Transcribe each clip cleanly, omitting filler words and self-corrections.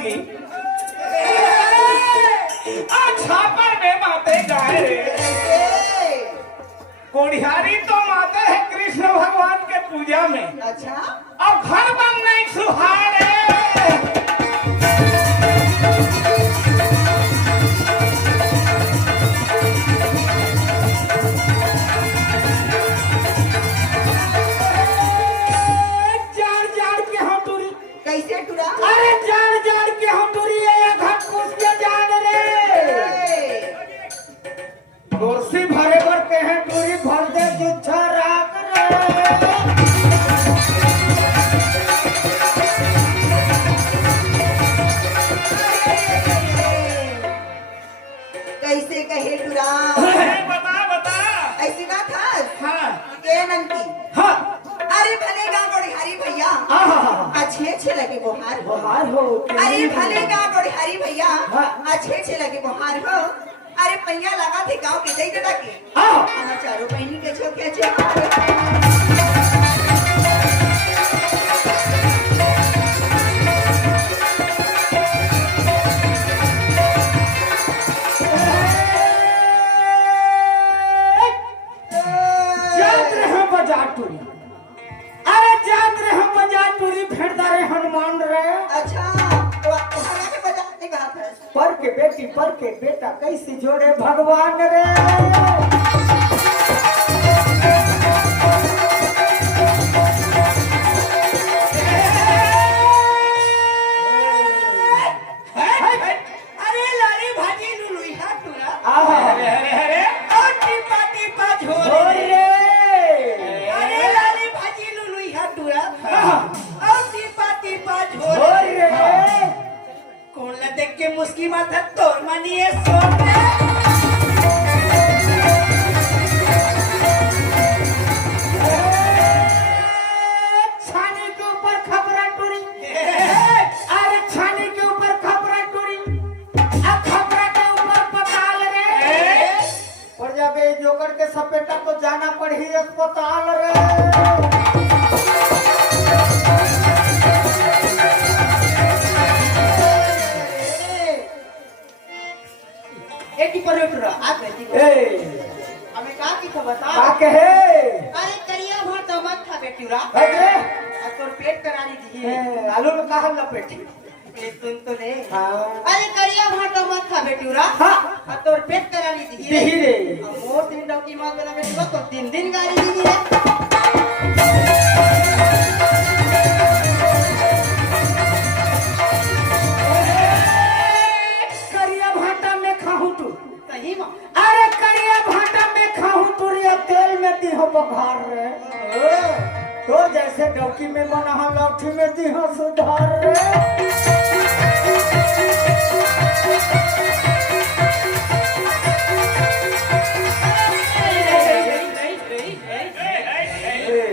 लगी छापर में माते गाए रे। कोढ़ियारी तो माते है कृष्ण भगवान के पूजा में। अच्छा और घर बन नहीं सुहारे। कैसे टुरा? अरे जान जान के हम टुरी है घर घुस के जान रे। कुर्सी भरे भर के हैं टुरी भर दे जुच्छा राख रे। कैसे कहे टुरा? बता बता ऐसी बात है। हाँ ये नंदी हाँ अरे भले गा गोड़िहारी भैया अच्छे अच्छे लगे बोहार बाहर हो अरे भले गा गोड़िहारी भैया हाँ। अच्छे अच्छे लगे बोहार हो। अरे पैया लगा थे गाँव के दई जटा के हाँ चारों बहनी के छोके छे। जात रहे बाजार टूरी। अरे जात रहे बाजार टूरी फेरदा रे हनुमान रे। अच्छा तो हमारा के बजाते कहा था पर के बेटी पर के बेटा कैसे जोड़े भगवान रे। अरे लारी भाजी लुलुई हाथ टुरा अरे टिपा टिपा झोल रे। अरे लारी भाजी लुलुई हाथ टुरा और टिपा टिपा झोल रे कौन ला देख के मुस्की माथा तोर मानिए सोने। छानी के ऊपर खबरा टूरी। अरे छानी के ऊपर खबरा टूरी। अब खबरा के ऊपर पताल रे। पर जब ये जोकर के सपेटा तो जाना पड़ी अस्पताल रे। एटी पर उठ रहा आ गई हमें कहा की खबर बता। का कहे अरे करिया भर तो मत खा बेटूरा अरे अब तोर पेट करानी दी आलू में कहा लपेटी। ए सुन तो ले हाँ अरे करिया भर तो मत खा बेटूरा हाँ अब तोर पेट करानी दी यही रे। अब मोर दिन डॉक्टर मां बोला बेटूरा तो दिन दिन गाड़ी दी रे। करिया भाटा में खाहू तू। सही मां अरे करिया भाटा में खाहू तू रे तेल में दी हो बघार रे। तो जैसे डौकी में बना हो लौठी में दी हो सुधार रे।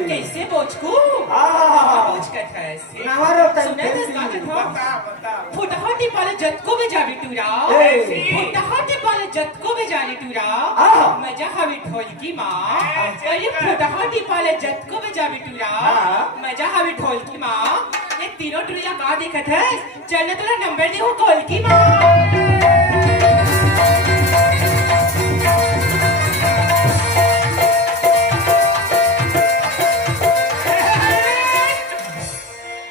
कैसे बोचकू आहा। बोच का था ऐसे नवारो तन सुने तो इसका था बता फुटहाटी पाले जतको में जावी टूरा ए। फुटहाटी पाले जतको में जाने टूरा आहा। मजा हवी ढोलकी माँ अरे फुटहाटी पाले जतको में जावी टूरा हाँ। मजा हवी ढोलकी माँ ये तीनों टूरिया का देखत है चलने तुला नंबर दी हो ढोलकी माँ।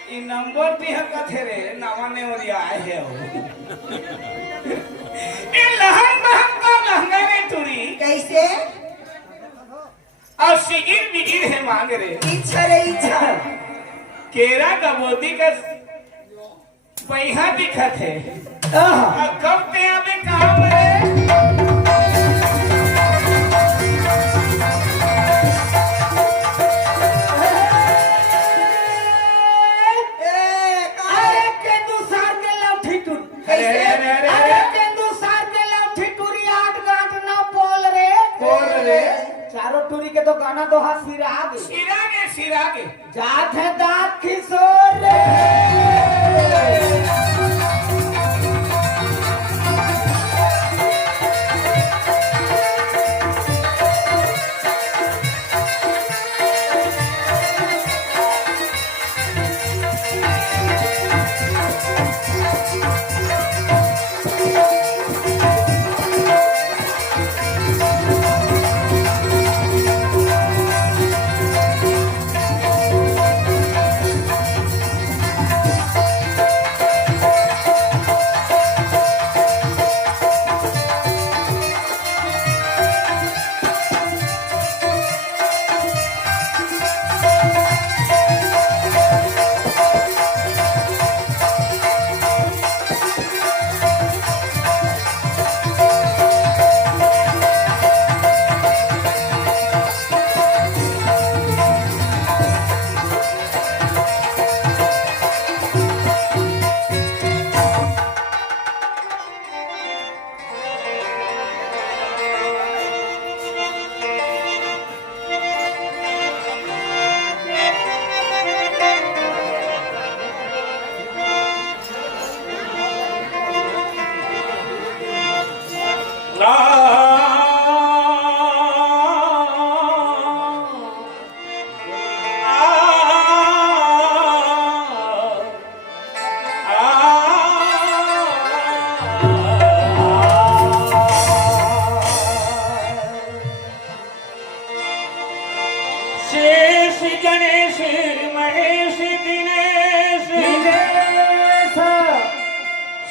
ई नंबर भी है कथे रे नावा ने ओरिया आए है ए लहन बहन का महंगा रे टूरी। कैसे और सिगिर बिगिर है मांग रे। इच्छा रे इच्छा केरा का मोदी का पैहा दिखत है। अब कब ते आवे काम रे। अरे केंदू सार के लौठी टूर। अरे केंदू सार के लौठी टूरी आठ गांठ ना बोल रे। चारों टूरी के तो गाना दोहा सिरागे सिरागे जात है दांत किशोर रे।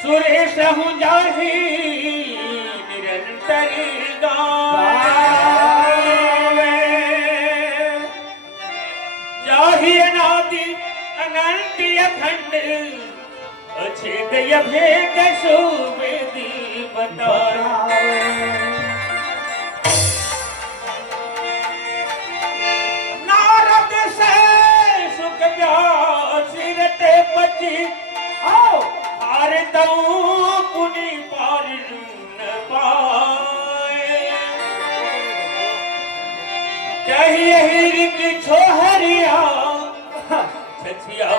सुरेश हूँ जाही निरंतर गावे जाही अनादि अनंत अखंड अछेद भेद सुवेदी बताए नारद से सुख व्यासिरते पति आओ हार दऊं पुनि पार न पाए चाहिए हिर की छोहरिया छछिया